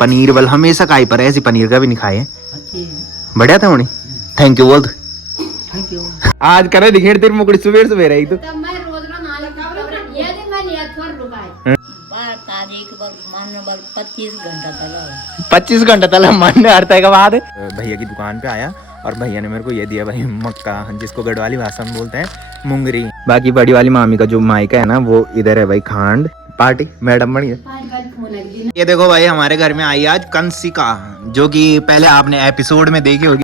पनीर वाल हमेशा खाई पर ऐसी पनीर का भी नहीं खाए। बढ़िया था उन्हें, थैंक यू बोल। Thank you. आज करे दिखेड़ तेरी मुकड़ी सुबह सुबह रही तो तब मैं रोज ना नाले का ये दिन मैं लिया थोड़ा रुकाए बार तारीख पर मानने पर 25 घंटा तला 25 घंटा तला मन हरता के बाद भैया की दुकान पे आया और भैया ने मेरे को ये दिया भाई मक्का, जिसको गढ़वाली भाषा में बोलते हैं मुंगरी। बाकी बड़ी वाली मामी का जो मायका है ना वो इधर है भाई, खांड पार्टी मैडम बनी है। ये देखो भाई हमारे घर में आई आज कंसिका, जो कि पहले आपने एपिसोड में देखी होगी।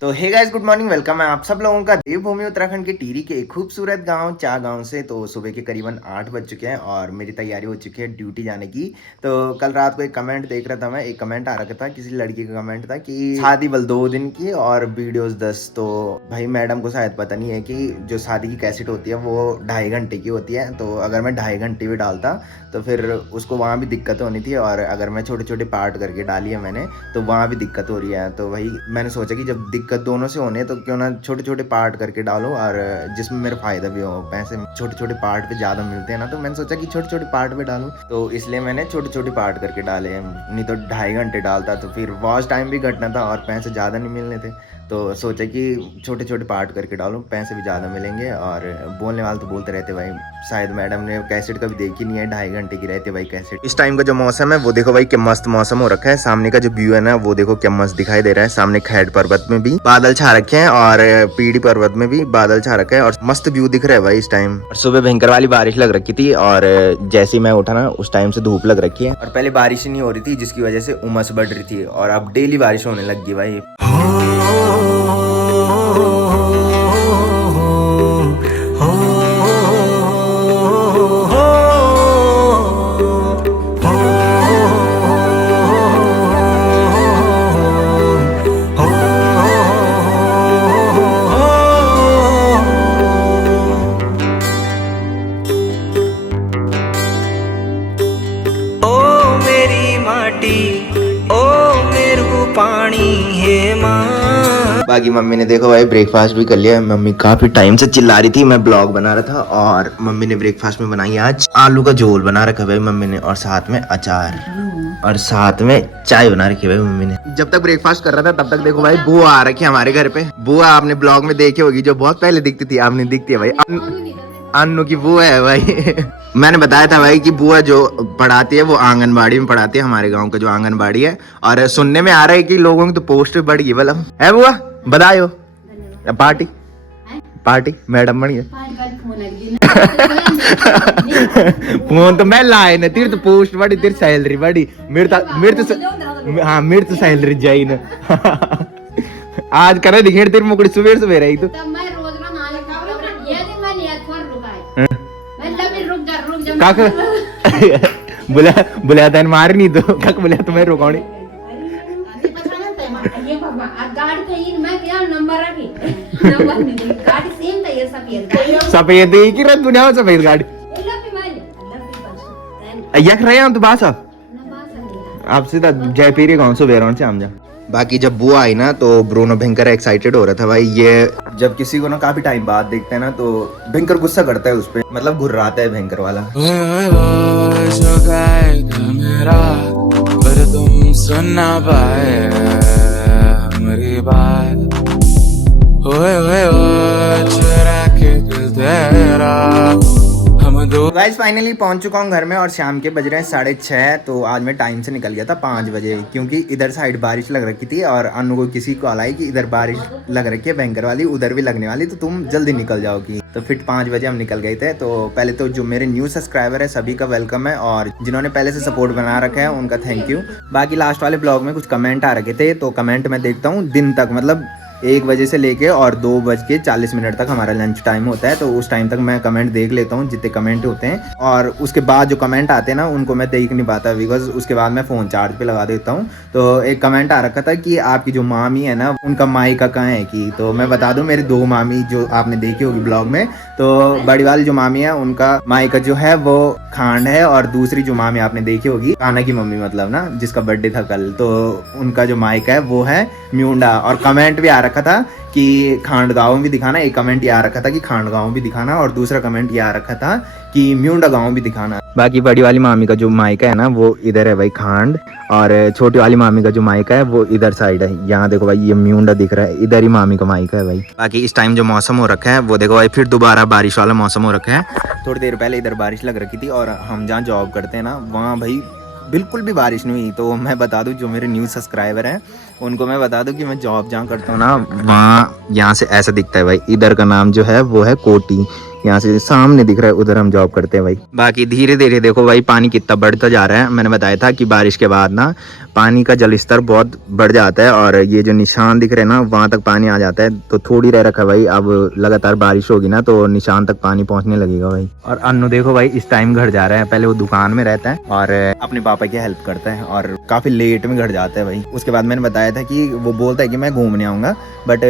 तो hey guys, good morning, welcome है आप सब लोगों का देवभूमि उत्तराखंड के टिहरी के एक खूबसूरत गांव चा गांव से। तो सुबह के करीबन 8 बज चुके हैं और मेरी तैयारी हो चुकी है ड्यूटी जाने की। तो कल रात को एक कमेंट देख रहा था मैं, एक कमेंट आ रखा था, किसी लड़की का कमेंट था कि शादी बल 2 दिन की और वीडियोस 10। तो भाई मैडम को शायद पता नहीं है कि जो शादी की कैसेट होती है वो 2.5 घंटे की होती है। तो अगर मैं 2.5 घंटे भी डालता तो फिर उसको वहाँ भी दिक्कत होनी थी, और अगर मैं छोटे छोटे पार्ट करके डाली है मैंने तो वहाँ भी दिक्कत हो रही है। तो भाई मैंने सोचा कि जब दिक्कत दोनों से होने तो क्यों ना छोटे छोटे पार्ट करके डालो, और जिसमें मेरा फायदा भी हो। पैसे छोटे छोटे पार्ट पे ज़्यादा मिलते हैं ना, तो मैंने सोचा कि छोटे छोटे पार्ट पे डालूं, तो इसलिए मैंने छोटे छोटे पार्ट करके डाले। नहीं तो 2.5 घंटे डालता तो फिर वॉच टाइम भी घटना था और पैसे ज़्यादा नहीं मिलने थे। तो सोचा कि छोटे छोटे पार्ट करके डालूं, पैसे भी ज़्यादा मिलेंगे। और बोलने वाले तो बोलते रहते भाई, शायद मैडम ने कैसेट कभी देखी नहीं है, 2.5 घंटे की रहती है भाई कैसेट। इस टाइम का जो मौसम है वो देखो भाई क्या मस्त मौसम हो रखा है। सामने का जो व्यू है ना वो देखो क्या मस्त दिखाई दे रहा है। सामने खैड पर्वत में भी बादल छा रखे हैं और पीढ़ी पर्वत में भी बादल छा रखा है और मस्त व्यू दिख रहा है भाई इस टाइम। और सुबह भयंकर वाली बारिश लग रखी थी और जैसे ही मैं उठा ना उस टाइम से धूप लग रखी है। और पहले बारिश ही नहीं हो रही थी जिसकी वजह से उमस बढ़ रही थी, और अब डेली बारिश होने लग गई भाई। बाकी मम्मी ने देखो भाई ब्रेकफास्ट भी कर लिया। मम्मी काफी टाइम से चिल्ला रही थी, मैं ब्लॉग बना रहा था, और मम्मी ने ब्रेकफास्ट में बनाई आज आलू का झोल बना रखा भाई मम्मी ने, और साथ में अचार और साथ में चाय बना रखी भाई मम्मी ने। जब तक ब्रेकफास्ट कर रहा था तब तक देखो भाई बुआ आ रखी है हमारे घर पे। बुआ आपने ब्लॉग में देखी होगी, जो बहुत पहले दिखती थी, आपने दिखती है भाई, अन्नू की बुआ है भाई। मैंने बताया था भाई कि बुआ जो पढ़ाती है वो आंगनबाड़ी में पढ़ाती है, हमारे गांव का जो आंगनबाड़ी है। और सुनने में आ रहा है कि लोगों की तो पोस्ट बढ़ गई। बोला है बुआ, बधाई पार्टी पार्टी मैडम बनी है। फोन तो मैं लाए ना, तेरी तो पोस्ट बढ़ी, तेरी सैलरी बढ़ी, मेरे तो सैलरी जाई ना। आज करे दिखेड़ तेरी मुकड़ी सुबह सुबह रही तो काक बुला तैन मार नहीं तो काक बुला तुम्हें रुकाने सफेद ही की रत दुनिया में सफेद गाड़ी यख रहे हम तो बासा आप सीधा जयपुरी गांव से बेरोन से हम जा। बाकी जब बुआ आई ना तो ब्रूनो भयंकर एक्साइटेड हो रहा था भाई। ये जब किसी को ना काफी टाइम बाद देखते हैं ना तो भयंकर गुस्सा करता है उस पे, मतलब घुर्राता है भयंकर वाला। पर तुम सुनना पाए मेरी बात, चुरा के दिल तेरा। गाइस फाइनली पहुंच चुका हूँ घर में और शाम के बज रहे हैं 6:30। तो आज मैं टाइम से निकल गया था 5 बजे, क्योंकि इधर साइड बारिश लग रखी थी और अनु को किसी कॉल आई कि इधर बारिश लग रखी है भयंकर वाली, उधर भी लगने वाली, तो तुम जल्दी निकल जाओगी। तो फिर 5 बजे हम निकल गए थे। तो पहले तो जो मेरे न्यू सब्सक्राइबर है सभी का वेलकम है, और जिन्होंने पहले से सपोर्ट बना रखा है उनका थैंक यू। बाकी लास्ट वाले ब्लॉग में कुछ कमेंट आ रखे थे, तो कमेंट मैं देखता हूँ दिन तक, मतलब 1 बजे से लेके और 2:40 तक हमारा लंच टाइम होता है। तो उस टाइम तक मैं कमेंट देख लेता हूँ जितने कमेंट होते हैं, और उसके बाद जो कमेंट आते हैं ना उनको मैं देख नहीं पाता, बिकॉज उसके बाद मैं फ़ोन चार्ज पे लगा देता हूँ। तो एक कमेंट आ रखा था कि आपकी जो मामी है ना उनका मायका कहाँ है की। तो मैं बता दूँ मेरी 2 मामी जो आपने देखी होगी ब्लॉग में, तो बड़ी वाली जो मामी है उनका मायका जो है वो खांड है, और दूसरी जो मामी आपने देखी होगी काना की मम्मी, मतलब ना जिसका बर्थडे था कल, तो उनका जो मायका है वो है म्यूंडा। और कमेंट भी आ रखा रखा था कि खांडगांव भी दिखाना, एक कमेंट ये आ रखा था कि खांडगांव भी दिखाना, और दूसरा कमेंट ये आ रखा था कि म्यूंडा गांव भी दिखाना। बाकी बड़ी वाली मामी का जो मायका है ना वो इधर है भाई खांड, और छोटी वाली मामी का जो मायका है वो इधर साइड है। यहाँ देखो भाई ये म्यूंडा दिख रहा है, इधर ही मामी का मायका है भाई। बाकी इस टाइम जो मौसम हो रखा है वो देखो भाई फिर दोबारा बारिश वाला मौसम हो रखा है। थोड़ी देर पहले इधर बारिश लग रखी थी, और हम जहाँ जॉब करते हैं ना वहाँ भाई बिल्कुल भी बारिश नहीं हुई। तो मैं बता दूं जो मेरे न्यू सब्सक्राइबर हैं उनको मैं बता दूं कि मैं जॉब जहाँ करता हूँ ना वहाँ यहाँ से ऐसा दिखता है भाई। इधर का नाम जो है वो है कोटी, यहाँ से सामने दिख रहा है, उधर हम जॉब करते हैं भाई। बाकी धीरे धीरे देखो भाई पानी कितना बढ़ता जा रहा है। मैंने बताया था कि बारिश के बाद ना पानी का जल स्तर बहुत बढ़ जाता है, और ये जो निशान दिख रहे हैं ना वहाँ तक पानी आ जाता है। तो थोड़ी रह रखा है भाई, अब लगातार बारिश होगी ना तो निशान तक पानी पहुँचने लगेगा भाई। और अन्नू देखो भाई इस टाइम घर जा रहा है। पहले वो दुकान में रहता है और अपने पापा की हेल्प करता है, और काफ़ी लेट में घर जाता है भाई। उसके बाद मैंने बताया था कि वो बोलता है कि मैं घूमने आऊँगा, बट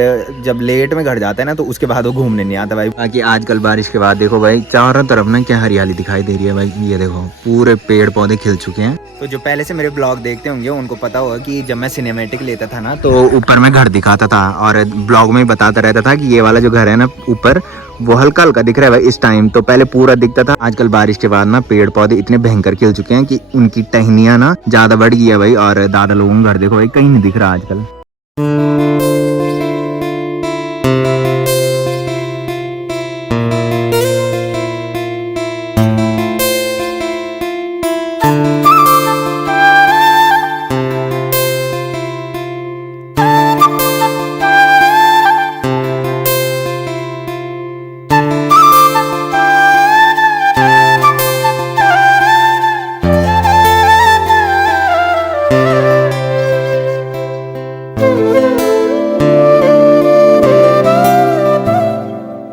जब लेट में घर जाता है ना तो उसके बाद वो घूमने नहीं आता भाई। बाकी आजकल बारिश के बाद देखो भाई चारों तरफ ना क्या हरियाली दिखाई दे रही है भाई। ये देखो पूरे पेड़ पौधे खिल चुके हैं। तो जो पहले से मेरे ब्लॉग देखते होंगे उनको पता होगा कि जब मैं सिनेमैटिक लेता था ना तो ऊपर में घर दिखाता था, और ब्लॉग में बताता रहता था कि ये वाला जो घर है ना ऊपर वो हल्का हल्का दिख रहा है भाई इस टाइम। तो पहले पूरा दिखता था, आजकल बारिश के बाद ना पेड़ पौधे इतने भयंकर खिल चुके हैं कि उनकी टहनियां ना ज्यादा बढ़ गई है भाई। और दादा लोगों का घर देखो भाई कहीं नहीं दिख रहा आजकल।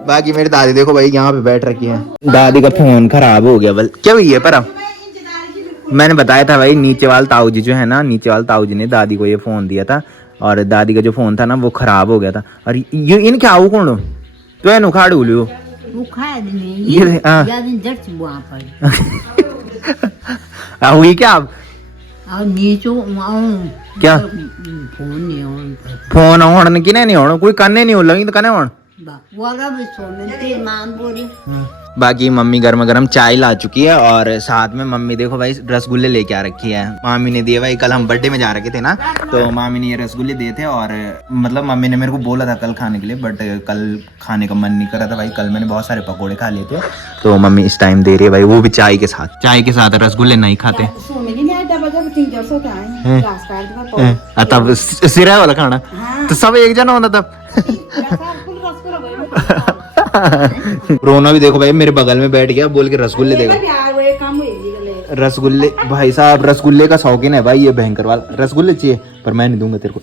बाकी मेरी दादी देखो भाई यहाँ पे बैठ रखी है। दादी का फोन खराब हो गया, बल क्या हुई है पर अब मैंने बताया था भाई नीचे वाले ताऊ जी जो है ना, नीचे वाले ताऊ जी ने दादी को ये फोन दिया था, और दादी का जो फोन था ना वो खराब हो गया था। और ये इन क्या आओ कौन तो है नुखाड़ उलियो ये हुई क्या अब क्या फोन होने की नहीं होना, कोई करने नहीं हो लगी तो कने होना। बाकी मम्मी गर्मा गर्म चाय ला चुकी है, और साथ में मम्मी देखो भाई रसगुल्ले लेके आ रखी है। मामी ने दिए भाई, कल हम बर्थडे में जा रखे थे ना तो मामी ने ये रसगुल्ले दिए थे, और मतलब मम्मी ने मेरे को बोला था कल खाने के लिए, बट कल खाने का मन नहीं कर रहा था भाई। कल मैंने बहुत सारे पकोड़े खा लिए थे, तो मम्मी इस टाइम दे रही है भाई वो भी चाय के साथ। चाय के साथ रसगुल्ले नहीं खाते तब सिरा वाला खाना तो सब एक जना होता तब। रोना भी देखो भाई मेरे बगल में बैठ गया बोल के रसगुल्ले देगा। रसगुल्ले भाई साहब रसगुल्ले का शौकीन है भाई ये भयंकर वाला। रसगुल्ले चाहिए पर मैं नहीं दूंगा तेरे को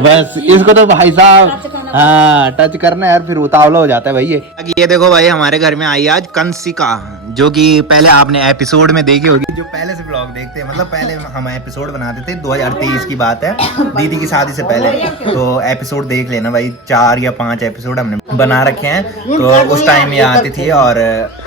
बस इसको तो भाई साहब हाँ टच करना है यार फिर उतावला हो जाता है भाई। ये देखो भाई हमारे घर में आई आज कंसिका, जो कि पहले आपने एपिसोड में देखी होगी। जो पहले से ब्लॉग देखते हैं, मतलब पहले हम एपिसोड बनाते थे 2023 की बात है, दीदी की शादी से पहले। तो एपिसोड देख लेना भाई, 4 या 5 एपिसोड हमने बना रखे हैं। तो उस टाइम ये आती थी, और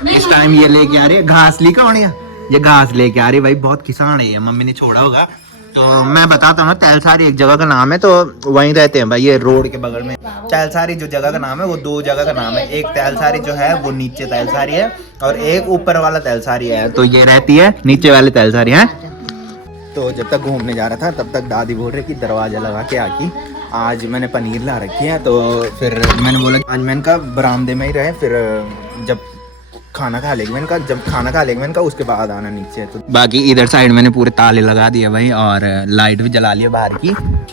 इस टाइम ये लेके आ रही है घास ली कौन ये घास लेके आ रही है भाई। बहुत किसान है ये, मम्मी ने छोड़ा होगा। तो मैं बताता हूँ ना, तैलसारी एक जगह का नाम है, तो वहीं रहते हैं भाई ये रोड के बगल में। तैलसारी जो जगह का नाम है वो 2 जगह का नाम है। एक तैलसारी जो है वो नीचे तैलसारी है, और एक ऊपर वाला तैलसारी है। तो ये रहती है नीचे वाले तैलसारी है। तो जब तक घूमने जा रहा था तब तक दादी बोल रही कि दरवाजा लगा के आकी। आज मैंने पनीर ला रखी है, तो फिर मैंने बोला आज मैंने कहा बरामदे में ही रहे, फिर जब खाना खा लेगी मैंने कहा, जब खाना खा लेगी मैंने कहा उसके बाद आना नीचे। तो बाकी इधर साइड मैंने पूरे ताले लगा दिए भाई, और लाइट भी जला लिया बाहर की।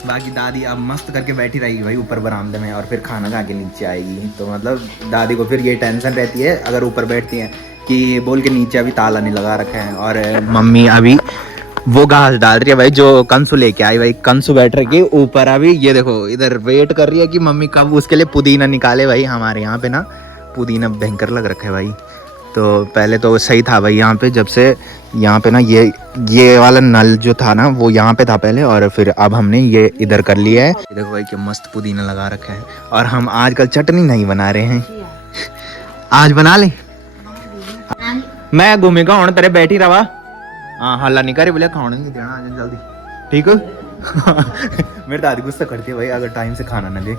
बाकी दादी अब मस्त करके बैठी रहेगी भाई ऊपर बरामदे में, और फिर खाना खा के नीचे आएगी। तो मतलब दादी को फिर ये टेंशन रहती है अगर ऊपर बैठती है कि बोल के नीचे अभी ताला नहीं लगा रखा है। और मम्मी अभी वो घास डाल रही है भाई जो कंसु लेके आई भाई। कंसु बैठ रही है ऊपर अभी, ये देखो इधर वेट कर रही है कि मम्मी कब उसके लिए पुदीना निकाले भाई। हमारे यहाँ पे ना पुदीना भयंकर लग रखा है भाई। तो पहले तो सही था भाई यहाँ पे, जब से यहाँ पे ना ये वाला नल जो था ना वो यहाँ पे था पहले, और फिर अब हमने ये इधर कर लिया है। देखो भाई क्या मस्त पुदीना लगा रखा है। और हम आजकल चटनी नहीं बना रहे हैं, आज बना ले। मैं घूमेगा हूँ तेरे बैठी रवा। हाँ हल्ला नहीं करे बोले खाने नहीं देना आज जल्दी, ठीक है। मेरी दादी गुस्सा करती है भाई अगर टाइम से खाना ना दे,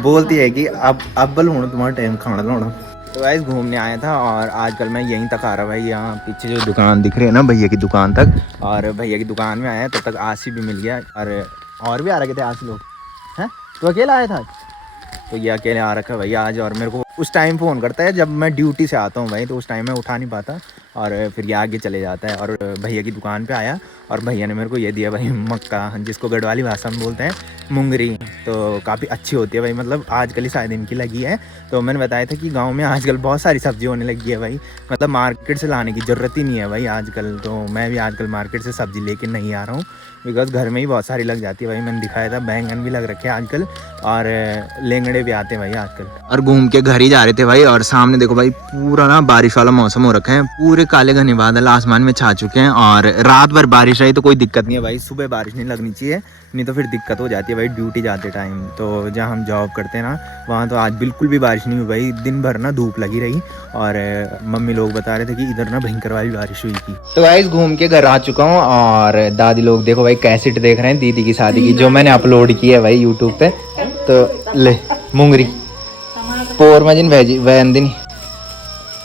बोलती है कि अब बल होना तुम्हारा टाइम खाना लाना। तो गाइस घूमने आया था और आजकल मैं यहीं तक आ रहा भाई, यहाँ पीछे जो दुकान दिख रही है ना भैया की दुकान तक, और भैया की दुकान में आया तब तक आसी भी मिल गया और भी आ रखे थे आसी लोग। हैं तो अकेला आया था? तो ये अकेले आ रखा है भाई आज, और मेरे को उस टाइम फ़ोन करता है जब मैं ड्यूटी से आता हूँ भाई, तो उस टाइम मैं उठा नहीं पाता और फिर ये आगे चले जाता है। और भैया की दुकान पे आया और भैया ने मेरे को ये दिया भाई मक्का, जिसको गढ़वाली भाषा में बोलते हैं मुंगरी, तो काफ़ी अच्छी होती है भाई, मतलब आजकल ही शायद इनकी लगी है। तो मैंने बताया था कि गांव में आजकल बहुत सारी सब्जी होने लगी है भाई, मतलब मार्केट से लाने की ज़रूरत ही नहीं है भाई आजकल। तो मैं भी आजकल मार्केट से सब्ज़ी लेके नहीं आ रहा हूँ, बिकॉज घर में ही बहुत सारी लग जाती है भाई। मैंने दिखाया था बैंगन भी लग रखे हैं आजकल और लेंगड़े भी आते हैं भाई आजकल। और घूम के घर ही जा रहे थे भाई, और सामने देखो भाई पूरा ना बारिश वाला मौसम हो रखा है, पूरे काले घने बादल आसमान में छा चुके हैं और रात भर बारिश रही तो कोई दिक्कत नहीं है भाई, सुबह बारिश नहीं लगनी चाहिए, नहीं तो फिर दिक्कत हो जाती है भाई ड्यूटी जाते टाइम। तो जहाँ हम जॉब करते हैं ना वहाँ तो आज बिल्कुल भी बारिश नहीं हुई भाई, दिन भर ना धूप लगी रही और मम्मी लोग बता रहे थे कि इधर ना भयंकर वाली बारिश हुई थी। तो भाई घूम के घर आ चुका हूँ और दादी लोग देखो भाई कैसेट देख रहे हैं दीदी की शादी की, जो मैंने अपलोड की है भाई यूट्यूब पे। तो ले मुंगरी पोर मजिन वैंदिनी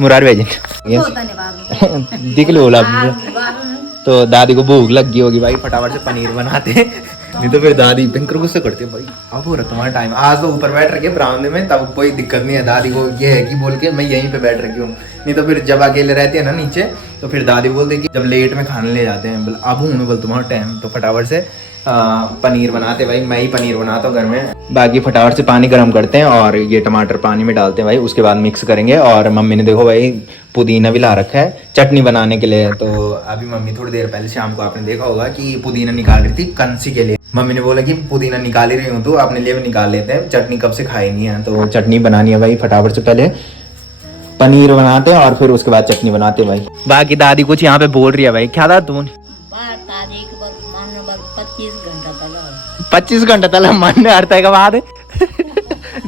मुरार वेजिन दिख लो। तो दादी को भूख लग गई होगी भाई, फटाफट से पनीर बनाते नहीं तो फिर दादी भयंकर गुस्सा करती है भाई, अब हो रहा तुम्हारा टाइम। आज तो ऊपर बैठ रखे बरामदे में, तब कोई दिक्कत नहीं है, दादी को ये है कि बोल के मैं यहीं पे बैठ रखी हूँ, नहीं तो फिर जब अकेले रहते हैं ना नीचे तो फिर दादी बोलती है कि जब लेट में खाने ले जाते हैं, बोल अब हूँ बोल तुम्हारा टाइम। तो फटाफट से पनीर बनाते भाई, मैं ही पनीर बनाता हूँ घर में। बाकी फटाफट से पानी गर्म करते हैं और ये टमाटर पानी में डालते हैं भाई, उसके बाद मिक्स करेंगे। और मम्मी ने देखो भाई पुदीना भी ला रखा है चटनी बनाने के लिए। तो अभी मम्मी थोड़ी देर पहले शाम को आपने देखा होगा कि पुदीना निकाल रही थी कंसी के लिए, मम्मी ने बोला कि पुदीना निकाल ही रही हूँ तो अपने लिए भी निकाल लेते हैं, चटनी कब से खाई नहीं है। तो चटनी बनानी है भाई, फटाफट से पहले पनीर बनाते हैं और फिर उसके बाद चटनी बनाते हैं भाई। बाकी दादी कुछ यहाँ पे बोल रही है भाई, क्या था तुम? 25 घंटा तला मन हरता के बाद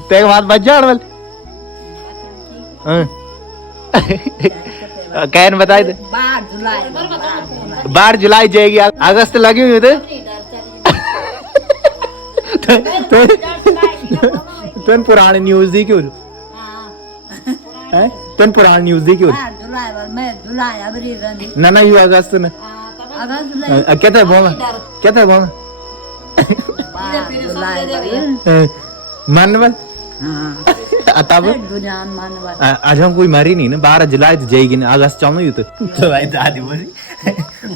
ते बाद बच जा कैन बताए थे 12 जुलाई जाएगी, अगस्त लगी हुई थे तुम पुराने न्यूज दी क्यों तुम पुराने न्यूज दी क्यों ना यू अगस्त ने क्या था बोला मानवल तब आज हम कोई मरी नहीं ना, 12 जुलाई तो जाएगी ना, अगस्त चाहूँ यू तो भाई दादी बोली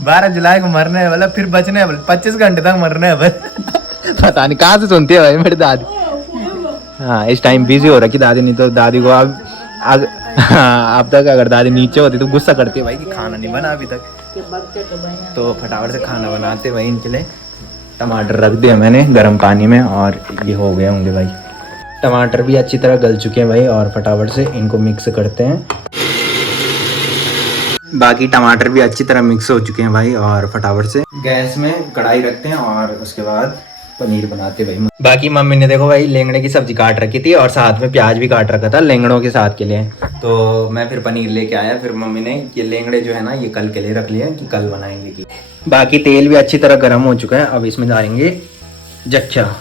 12 जुलाई को मरना है, फिर बचना है 25 घंटे तक मरना है पता नहीं कहाँ से सुनती है भाई मेरी दादी। हाँ इस टाइम बिजी हो रखी दादी, नहीं तो दादी को अब तक अगर दादी नीचे होती तो गुस्सा करती है भाई कि खाना नहीं बना अभी तक। तो फटाफट से खाना बनाते भाई इनके लिए। टमाटर रख दिया मैंने गर्म पानी में और ये हो गए होंगे भाई, टमाटर भी अच्छी तरह गल चुके हैं भाई, और फटाफट से इनको मिक्स करते हैं। बाकी टमाटर भी अच्छी तरह मिक्स हो चुके हैं भाई, और फटाफट से गैस में कढ़ाई रखते हैं और उसके बाद पनीर बनाते भाई। बाकी मम्मी ने देखो भाई लेंगड़े की सब्जी काट रखी थी और साथ में प्याज भी काट रखा था लेंगड़ों के साथ के लिए। तो मैं फिर पनीर लेके आया, फिर मम्मी ने ये लेंगड़े जो है ना ये कल के लिए रख लिए कि कल बनाएंगे की। बाकी तेल भी अच्छी तरह गर्म हो चुका है, अब इसमें डालेंगे जख्या।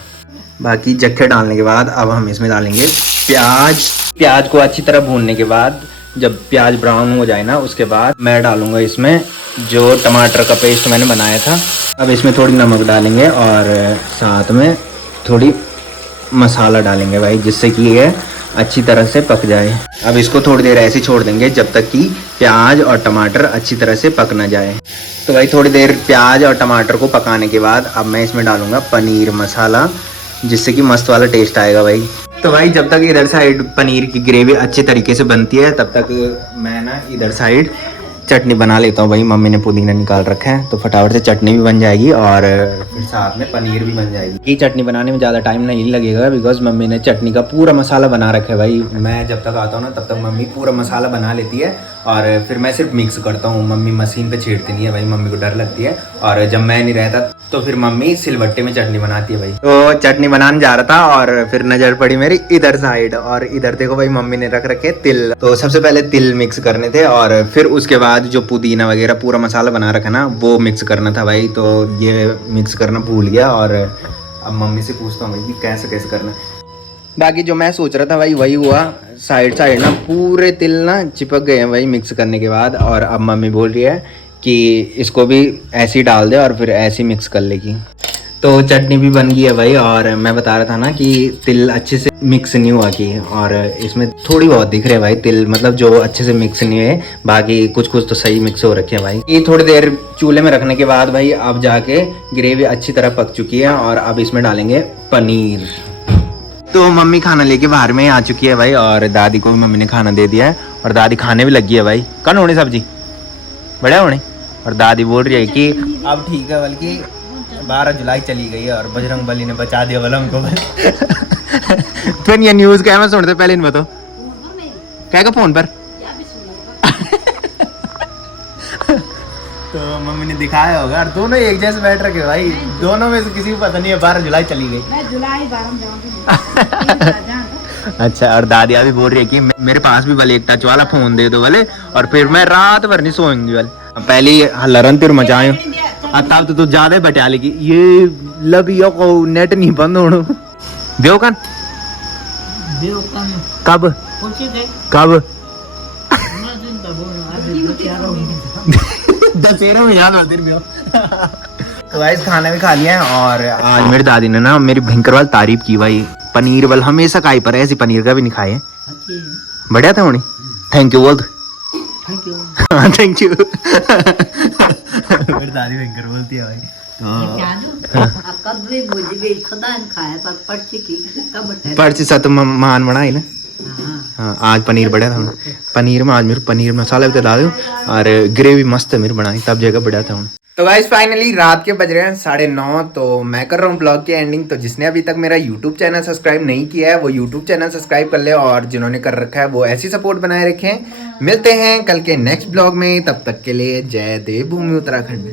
बाकी जख्या डालने के बाद अब हम इसमें डालेंगे प्याज को अच्छी तरह भूनने के बाद जब प्याज ब्राउन हो जाए ना उसके बाद मैं डालूंगा इसमें जो टमाटर का पेस्ट मैंने बनाया था। अब इसमें थोड़ी नमक डालेंगे और साथ में थोड़ी मसाला डालेंगे भाई, जिससे कि ये अच्छी तरह से पक जाए। अब इसको थोड़ी देर ऐसे छोड़ देंगे जब तक कि प्याज और टमाटर अच्छी तरह से पक ना जाए। तो भाई थोड़ी देर प्याज और टमाटर को पकाने के बाद अब मैं इसमें डालूंगा पनीर मसाला, जिससे कि मस्त वाला टेस्ट आएगा भाई। तो भाई जब तक इधर साइड पनीर की ग्रेवी अच्छे तरीके से बनती है तब तक मैं ना इधर साइड चटनी बना लेता हूँ भाई। मम्मी ने पुदीना निकाल रखा है तो फटाफट से चटनी भी बन जाएगी और फिर साथ में पनीर भी बन जाएगी। ये चटनी बनाने में ज़्यादा टाइम नहीं लगेगा बिकॉज मम्मी ने चटनी का पूरा मसाला बना रखा है भाई। मैं जब तक आता हूँ ना तब तक मम्मी पूरा मसाला बना लेती है और फिर मैं सिर्फ मिक्स करता हूँ। मम्मी मशीन पे छेड़ती नहीं है भाई, मम्मी को डर लगती है। और जब मैं नहीं रहता तो फिर मम्मी सिलबट्टे में चटनी बनाती है भाई। तो चटनी बनाने जा रहा था और फिर नजर पड़ी मेरी इधर साइड, और इधर देखो भाई मम्मी ने रख रखे तिल। तो सबसे पहले तिल मिक्स करने थे और फिर उसके बाद जो पुदीना वगैरह पूरा मसाला बना रखा ना वो मिक्स करना था भाई। तो ये मिक्स करना भूल गया और अब मम्मी से पूछता हूँ भाई कि कैसे कैसे करना है। बाकी जो मैं सोच रहा था भाई वही हुआ, साइड साइड ना पूरे तिल ना चिपक गए हैं भाई मिक्स करने के बाद। और अब मम्मी बोल रही है कि इसको भी ऐसे ही डाल दे और फिर ऐसे ही मिक्स कर लेगी। तो चटनी भी बन गई है भाई। और मैं बता रहा था ना कि तिल अच्छे से मिक्स नहीं हुआ कि, और इसमें थोड़ी बहुत दिख रहे हैं भाई तिल, मतलब जो अच्छे से मिक्स नहीं हुए, बाकी कुछ कुछ तो सही मिक्स हो रखे हैं भाई। ये थोड़ी देर चूल्हे में रखने के बाद भाई अब जाके ग्रेवी अच्छी तरह पक चुकी है और अब इसमें डालेंगे पनीर। तो मम्मी खाना लेके बाहर में आ चुकी है भाई और दादी को भी मम्मी ने खाना दे दिया है और दादी खाने भी लगी है भाई। कौन होनी सब्जी बढ़िया होनी। और दादी बोल रही है कि अब ठीक है, बल्कि 12 जुलाई चली गई है और बजरंग बली ने बचा दिया वाला हमको। फिर ये न्यूज़ क्या मैं सुनते पहले इन बताओ क्या का फोन पर। तो मम्मी ने दिखाया होगा और दोनों एक जैसे बैठ रखे भाई, दोनों में से किसी को पता नहीं है 12 जुलाई चली गई। मैं जुलाई 12 में जाऊंगी। अच्छा, और दादी अभी बोल रही है कि मेरे पास भी वाले एक टच वाला फोन दे दो वाले, और फिर मैं रात भर नहीं सोऊंगी वाले। पहले लरन तिर मचाए तब तो तू ज्यादा बटा लेगी। ये लबियो को नेट नहीं बंद होना। बेवकन कब कब दशहरा में याद होती है। तो गाइस खाना भी खा लिया है और आज मेरी दादी ने ना मेरी भयंकर वाली तारीफ की भाई। पनीर वाल हमेशा खाई पर ऐसी पनीर का भी नहीं खाए, बढ़िया था होनी। थैंक यू बोल, थैंक यू। मेरी दादी भयंकर बोलती है भाई। पर्ची सा तो मान बनाई ना। हाँ आज पनीर बढ़िया था। पनीर में आज मेरे पनीर मसाला भी तो डाल दूँ और ग्रेवी मस्त है मेरी बनाई, तब जगह बढ़िया था। तो गाइस फाइनली रात के बज रहे हैं 9:30। तो मैं कर रहा हूँ ब्लॉग की एंडिंग। तो जिसने अभी तक मेरा यूट्यूब चैनल सब्सक्राइब नहीं किया है वो यूट्यूब चैनल सब्सक्राइब कर ले, और जिन्होंने कर रखा है वो ऐसी सपोर्ट बनाए रखें। मिलते हैं कल के नेक्स्ट ब्लॉग में, तब तक के लिए जय देव भूमि उत्तराखंड।